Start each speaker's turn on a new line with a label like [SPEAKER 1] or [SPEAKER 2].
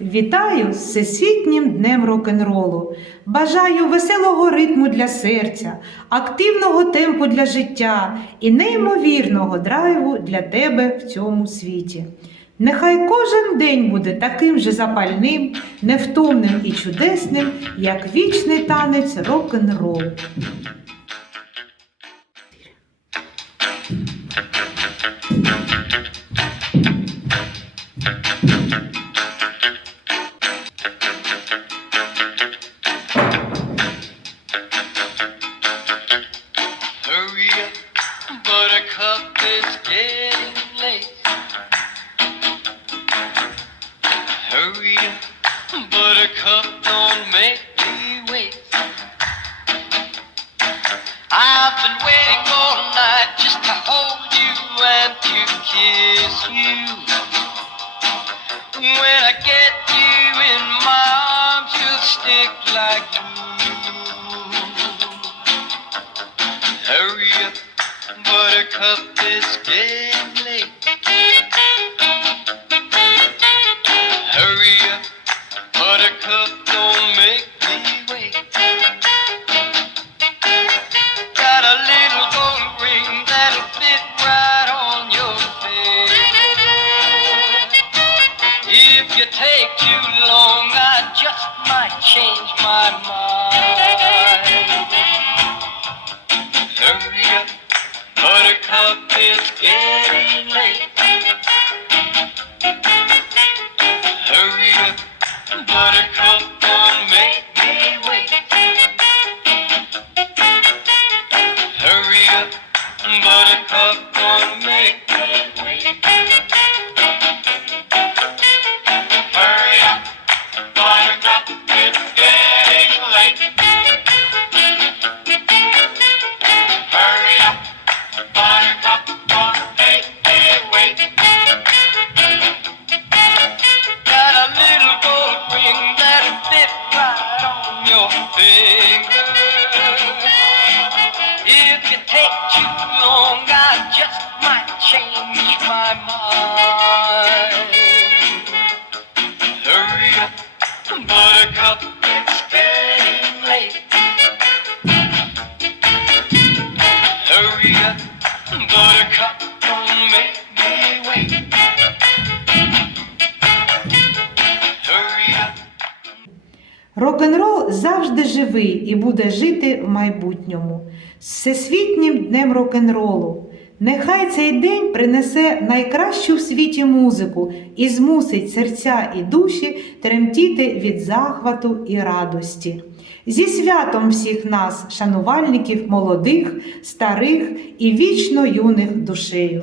[SPEAKER 1] Вітаю з Всесвітнім днем рок-н-ролу. Бажаю веселого ритму для серця, активного темпу для життя і неймовірного драйву для тебе в цьому світі. Нехай кожен день буде таким же запальним, невтомним і чудесним, як вічний танець рок-н-рол.
[SPEAKER 2] Hurry Buttercup, it's getting late. Hurry up, Buttercup, don't make me wait. I've been waiting all night just to hold you and to kiss you. When I get you in my arms, you'll stick like Buttercup, it's getting late. Hurry up, Buttercup, don't make me wait. Got a little gold ring that'll fit right on your finger. If you take too Hurry up, Buttercup, my mind. Hurry up, Buttercup, it's getting late. Hurry up, Buttercup, don't make me wait. Hurry up.
[SPEAKER 1] Рок-н-рол завжди живий і буде жити в майбутньому. З Всесвітнім днем рок-н-ролу. Нехай цей день принесе найкращу в світі музику і змусить серця і душі тремтіти від захвату і радості. Зі святом всіх нас, шанувальників молодих, старих і вічно юних душею.